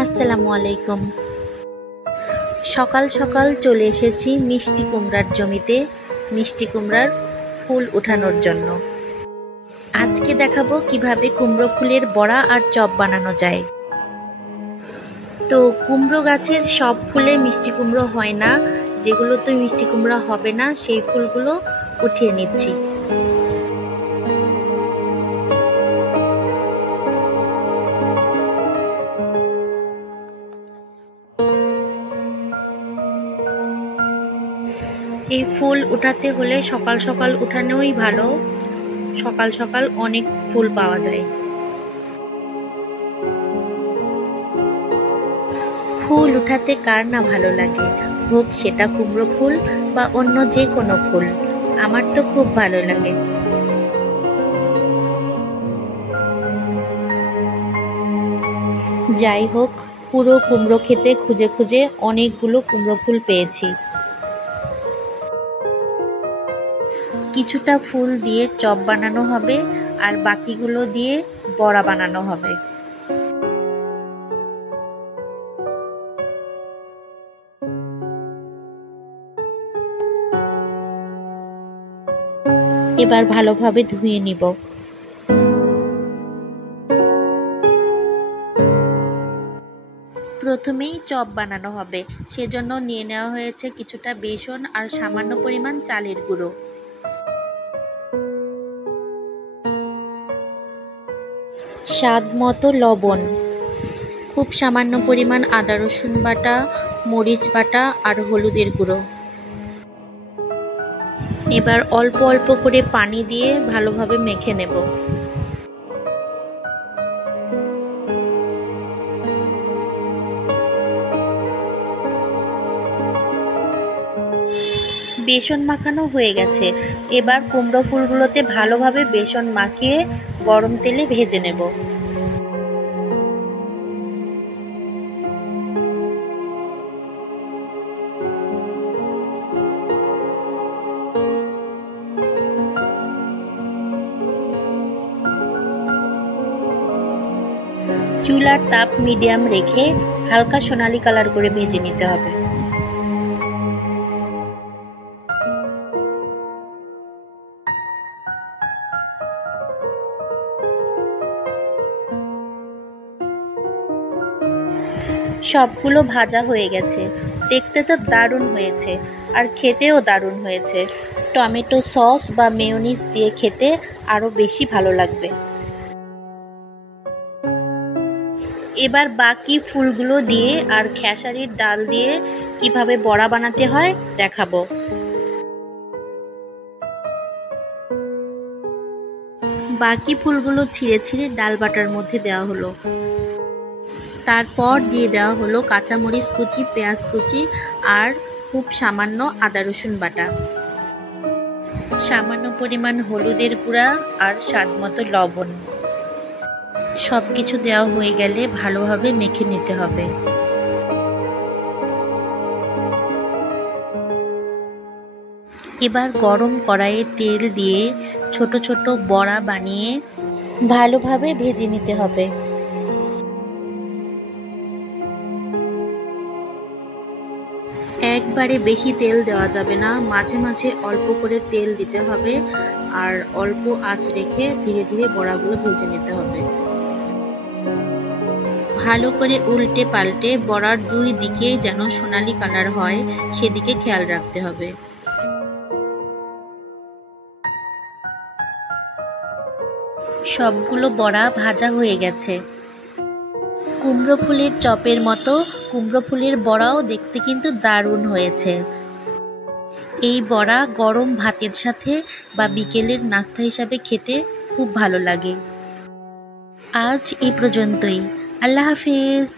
আসসালামু আলাইকুম। সকাল সকাল চলে এসেছি মিষ্টি কুমড়ার জমিতে মিষ্টি কুমড়ার ফুল ওঠানোর জন্য। আজকে দেখাবো কিভাবে কুমড়ো ফুলের বড়া আর চপ বানানো যায়। তো কুমড়ো গাছের সব ফুলে মিষ্টি কুমড়ো হয় না, যেগুলোতে মিষ্টি কুমড়া হবে না সেই ফুলগুলো উঠিয়ে নিচ্ছি। এই ফুল উঠাতে হলে সকাল সকাল উঠানোই ভালো, সকাল সকাল অনেক ফুল পাওয়া যায়। ফুল উঠাতে কার না ভালো লাগে, হোক সেটা কুমড়ো ফুল বা অন্য যে কোনো ফুল, আমার তো খুব ভালো লাগে। যাই হোক, পুরো কুমড়ো খেতে খুঁজে খুঁজে অনেকগুলো কুমড়ো ফুল পেয়েছি। কিছুটা ফুল দিয়ে চপ বানানো হবে আর বাকিগুলো দিয়ে বড়া বানানো হবে। এবার ভালোভাবে ধুয়ে নিব। প্রথমেই চপ বানানো হবে, সেজন্য নিয়ে নেওয়া হয়েছে কিছুটা বেসন আর সামান্য পরিমাণ চালের গুঁড়ো। স্বাদ মতো লবণ, খুব সামান্য পরিমাণ আদা রসুন বাটা, মরিচ বাটা আর হলুদের গুঁড়ো। এবার অল্প অল্প করে পানি দিয়ে ভালোভাবে মেখে নেব। বেসন মাখানো হয়ে গেছে, এবার কুমড়ো ফুলগুলোতে ভালোভাবে বেসন মাখিয়ে গরম তেলে ভেজে নেব। চুলার তাপ মিডিয়াম রেখে হালকা সোনালী কালার করে ভেজে নিতে হবে। সবগুলো ভাজা হয়ে গেছে, দেখতে তো দারুণ হয়েছে আর খেতেও দারুণ হয়েছে। টমেটো সস বা মেয়োনিজ দিয়ে খেতে আরও বেশি ভালো লাগবে। এবার বাকি ফুলগুলো দিয়ে আর খেসারির ডাল দিয়ে কিভাবে বড়া বানাতে হয় দেখাবো। বাকি ফুলগুলো ছিঁড়ে ছিঁড়ে ডাল বাটার মধ্যে দেওয়া হলো। তারপর দিয়ে দেওয়া হলো কাঁচামরিচ কুচি, পেঁয়াজ কুচি আর খুব সামান্য আদা রসুন বাটা, সামান্য পরিমাণ হলুদের গুঁড়া আর স্বাদমতো লবণ। সব কিছু দেওয়া হয়ে গেলে ভালোভাবে মেখে নিতে হবে। এবার গরম কড়াইয়ে তেল দিয়ে ছোট ছোট বড়া বানিয়ে ভালোভাবে ভেজে নিতে হবে। একবারে বেশি তেল দেওয়া যাবে না, মাঝে মাঝে অল্প করে তেল দিতে হবে আর অল্প আঁচ রেখে ধীরে ধীরে বড়াগুলো ভেজে নিতে হবে। ভালো করে উল্টে পাল্টে বড়ার দুই দিকে যেন সোনালী কালার হয় সেদিকে খেয়াল রাখতে হবে। সবগুলো বড়া ভাজা হয়ে গেছে। কুমড়ো ফুলের চপের মতো কুমড়ো ফুলের বড়াও দেখতে কিন্তু দারুণ হয়েছে। এই বড়া গরম ভাতের সাথে বা বিকেলের নাস্তা হিসাবে খেতে খুব ভালো লাগে। আজ এই পর্যন্তই। আল্লাহ হাফেজ।